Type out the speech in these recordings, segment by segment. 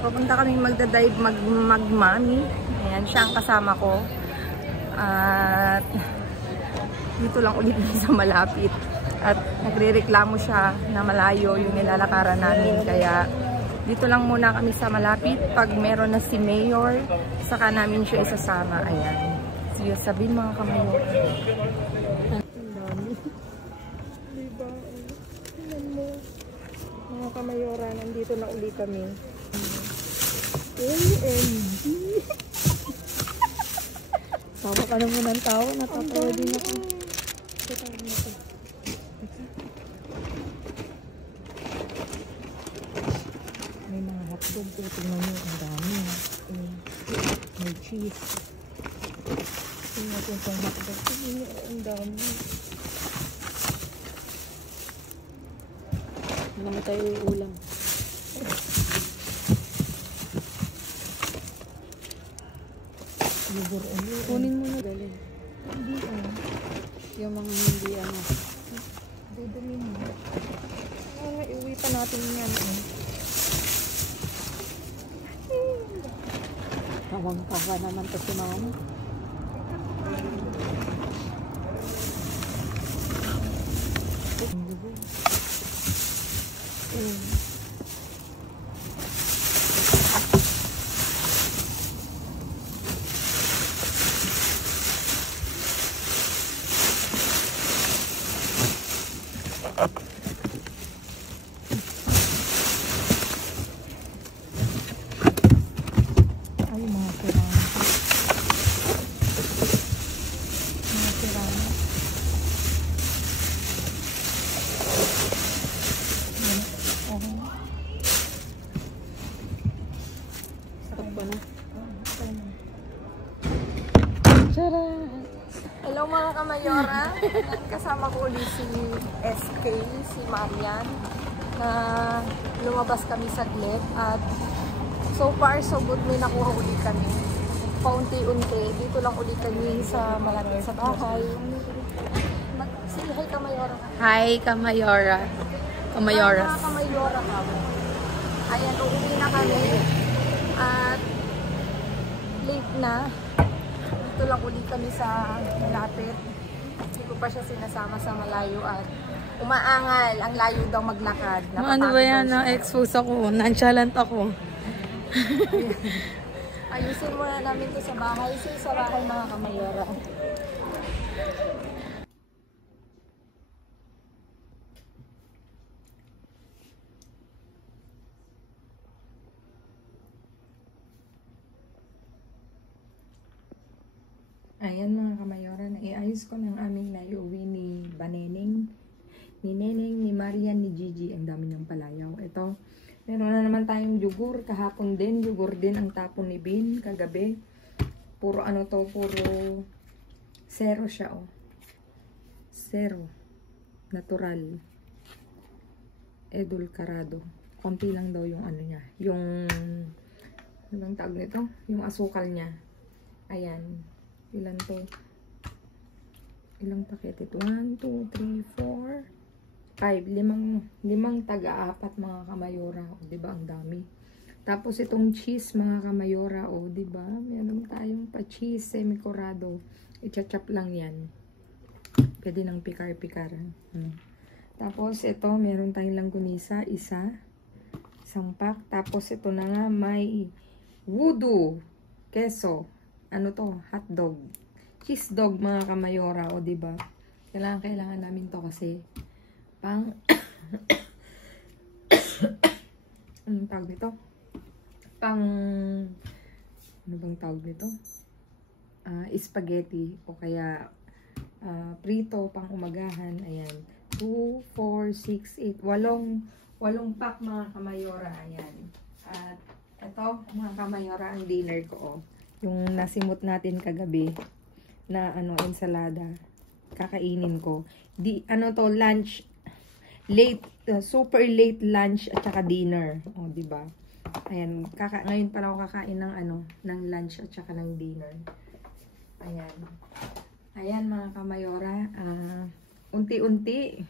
Papunta kami magdadive magmami. Ayan, siya ang kasama ko. At dito lang ulit sa malapit. At nagre-reklamo siya na malayo yung nilalakaran namin. Kaya dito lang muna kami sa malapit. Pag meron na si Mayor, saka namin siya isasama. Ayan. Sige, sabihin mga kamayor. Ang dami. Diba? Tingnan mo. Mga kamayora, nandito na uli kami. OMG! Tawa ka naman ng tawa. Natatawa din ako. Tawa na ito. May mga hotdog. Tingnan mo. Ang dami. May cheese. Tingnan natin itong hotdog. Tingnan mo. Ang dami. Hindi naman tayo ulam. Kunin mo na. Galing. Hindi Yung mga hindi ano. Dudumin mo. Iuwi pa natin yan. Tawang-tawa naman to si mama. Ay, mga pirana. Mga pirana. Okay. Sarap pa na. Charan! Hello mga kamayora. Kasama ko ulit si SK, si Marian, na lumabas kami saglit at so far so good, may nakuha ulit kami. Paunti-unti, dito lang ulit kami sa malapit sa bahay. Say hi kamayora. Hi, Kamayora. Kamayoras. Hi mga kamayora kami. Ayan, uuwi na kami at late na. Dito lang ulit kami sa malapit. Hindi ko pa siya sinasama sa malayo at umaangal. Ang layo daw maglakad. Ano ba yan? Na-expose ako. Nonchalant ako. Ayusin muna namin to sa bahay. Sa bahay mga kamayora. Ayan mga kamayora, naiayos ko ng aming naiuwi ni Baneneng, ni Neneng, ni Marian, ni Gigi. Ang dami ng palayaw. Ito, meron na naman tayong yugur. Kahapon din, yugur din ang tapon ni Bin kagabi. Puro ano to, puro zero siya oh. Zero. Natural. Edulcarado. Konti lang daw yung ano niya. Yung, ano bang tawag nito? Yung asukal niya. Ayan. Ilan to? Ilang paket ito? 1, 2, 3, 4, 5. Limang taga-apat mga kamayora. O, diba? Ang dami. Tapos itong cheese mga kamayora. O, diba? Meron tayong pa-cheese semi-corado. I-chop lang yan. Pwede nang pikar-pikar. Tapos ito, meron tayong langgunisa. Isang pack. Tapos ito na nga, may voodoo keso. Ano to? Hot dog. Cheese dog mga kamayora. O diba? Kailangan namin to kasi pang anong tawag nito? Pang ano bang tawag nito? Spaghetti o kaya prito pang umagahan. Ayan. 2, 4, 6, 8. Walong pack mga kamayora. Ayan. At ito mga kamayora ang dinner ko. Yung nasimot natin kagabi na ano ensalada. Kakainin ko. Ano to lunch late super late lunch at saka dinner. O di ba? Ayan, ngayon pa lang ako kakain ng ano, ng lunch at saka ng dinner. Ayan. Ayan mga kamayora, unti-unti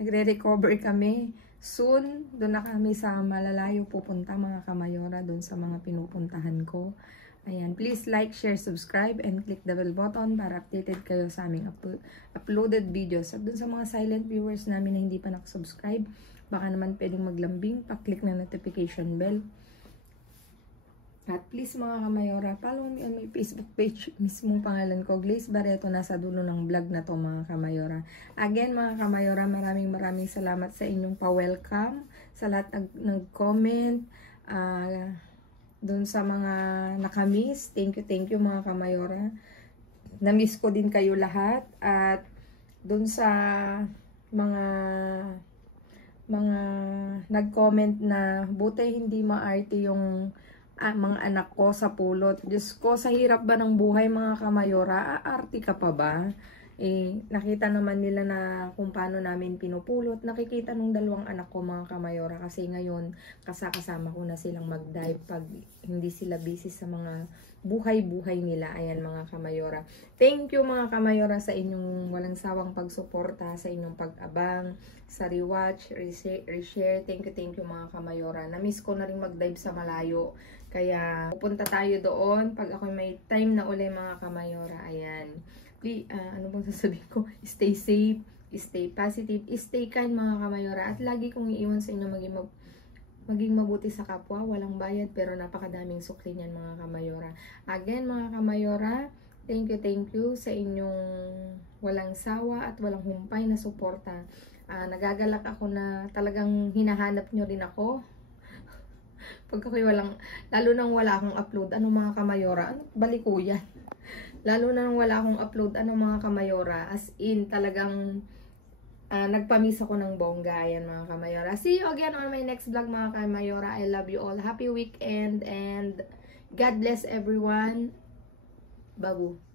nagre-recover kami soon, doon na kami sa malalayo pupunta mga kamayora, doon sa mga pinupuntahan ko. Ayan, please like, share, subscribe, and click the bell button para updated kayo sa aming uploaded videos. At doon sa mga silent viewers namin na hindi pa nakasubscribe, baka naman pwedeng maglambing, pa-click na notification bell. At please mga kamayora, follow me on my Facebook page. Mismong pangalan ko, Glaze Barreto, nasa dulo ng vlog na to mga kamayora. Again mga kamayora, maraming salamat sa inyong pa-welcome, sa lahat nag-comment, dun sa mga nakamiss. Thank you mga kamayora. Na-miss ko din kayo lahat. At dun sa mga nag-comment na buti hindi maarte yung mga anak ko sa pulot. Diyos ko, sa hirap ba ng buhay mga kamayora, aarte ka pa ba? Nakita naman nila na kung paano namin pinupulot. Nakikita nung dalawang anak ko mga kamayora, kasi ngayon kasama ko na silang mag-dive pag hindi sila busy sa mga buhay-buhay nila. Ayan mga kamayora. Thank you mga kamayora sa inyong walang sawang pagsuporta, sa inyong pag-abang, sa rewatch, reshare. Thank you mga kamayora. Na-miss ko na rin mag-dive sa malayo. Kaya pupunta tayo doon pag ako may time na uli mga kamayora. Ayan. Please, ano bang sasabihin ko? Stay safe, stay positive, stay kind mga kamayora. At lagi kong iiwan sa inyo maging mabuti sa kapwa. Walang bayad pero napakadaming sukli niyan mga kamayora. Again mga kamayora, thank you sa inyong walang sawa at walang humpay na suporta. Nagagalak ako na talagang hinahanap nyo rin ako. Pag ako'y lalo nang wala akong upload, ano mga kamayora, baliko yan. Lalo na nang wala akong upload, ano mga kamayora, as in talagang nagpamiss ako ng bongga. Ayan mga kamayora. See you again on my next vlog mga kamayora. I love you all. Happy weekend and God bless everyone. Babu.